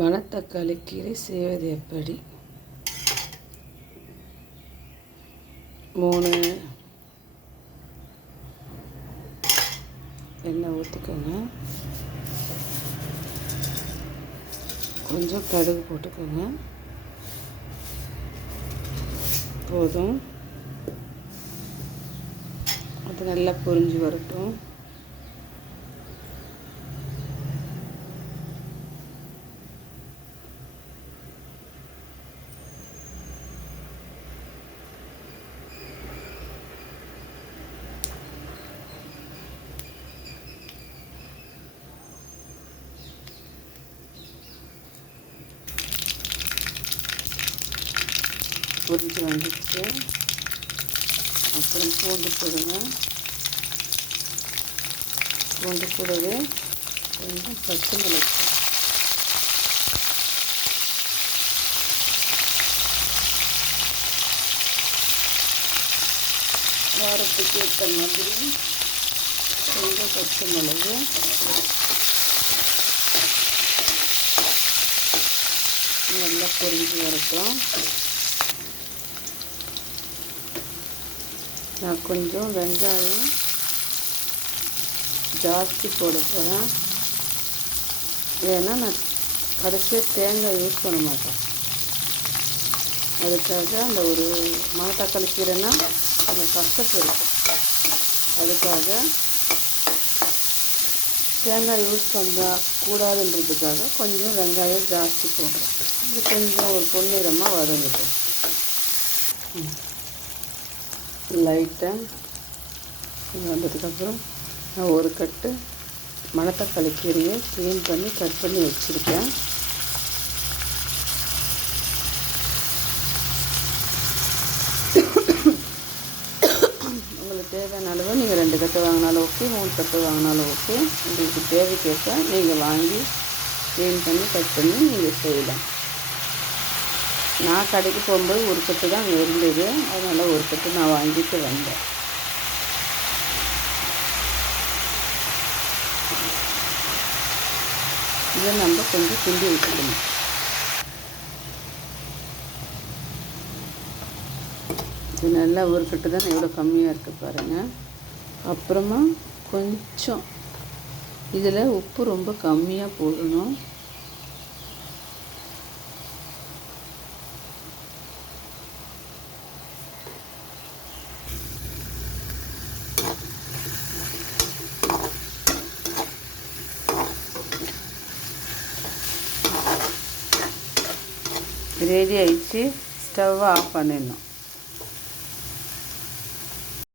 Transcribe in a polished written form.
மணத்தக்காளி கீரை செய்வது எப்படி? 3 எண்ணெய் ஊற்றிக்கோங்க. கொஞ்சம் கடுகு போட்டுக்கோங்க. போதும். அது நல்லா பொரிஞ்சு வரட்டும். பொரிஞ்சு வந்துடுச்சு. அப்புறம் பூண்டு போடுங்க. பூண்டு கூடவே கொஞ்சம் பச்சை மிளகாய், காரத்துக்கு ஏற்ற மாதிரி கொஞ்சம் பச்சை மிளகு, நல்லா பொரிஞ்சு வரட்டும். நான் கொஞ்சம் வெங்காயம் ஜாஸ்தி போட போகிறேன். ஏன்னா நான் கடைசியாக தேங்காய் யூஸ் பண்ண மாட்டேன். அதுக்காக அந்த ஒரு மணத்தக்காளி கீரைன்னா கொஞ்சம் கஷ்டப்பு இருக்கும். அதுக்காக தேங்காய் யூஸ் பண்ணால் கூடாதுன்றதுக்காக கொஞ்சம் வெங்காயம் ஜாஸ்தி போடுறேன். இது கொஞ்சம் ஒரு பொன்னிறமாக வதங்கிட்டோம். லைட்டாக வந்ததுக்கப்புறம் நான் ஒரு கட்டு மணத்தக்காளி கீரையை க்ளீன் பண்ணி கட் பண்ணி வச்சுருக்கேன். உங்களுக்கு தேவையான அளவு நீங்கள் 2 கட்டு வாங்கினாலும் ஓகே, 3 கட்டு வாங்கினாலும் ஓகே. உங்களுக்கு தேவைக்கேற்ப நீங்கள் வாங்கி க்ளீன் பண்ணி கட் பண்ணி நீங்கள் செய்யலாம். நான் கடைக்கு போகும்போது ஒரு கட்டு தான் இருந்தது, அதனால் ஒரு கட்டு நான் வாங்கிட்டு வந்தேன். இதை நம்ம கொஞ்சம் கிண்டி வச்சுக்கணும். இது நல்லா ஒரு கட்டு தான் எவ்வளோ கம்மியாக இருக்குது பாருங்கள். அப்புறமா கொஞ்சம் இதில் உப்பு ரொம்ப கம்மியாக போடணும். ரெடி ஆயிடுச்சு. ஸ்டவ் ஆஃப் பண்ணிடணும்.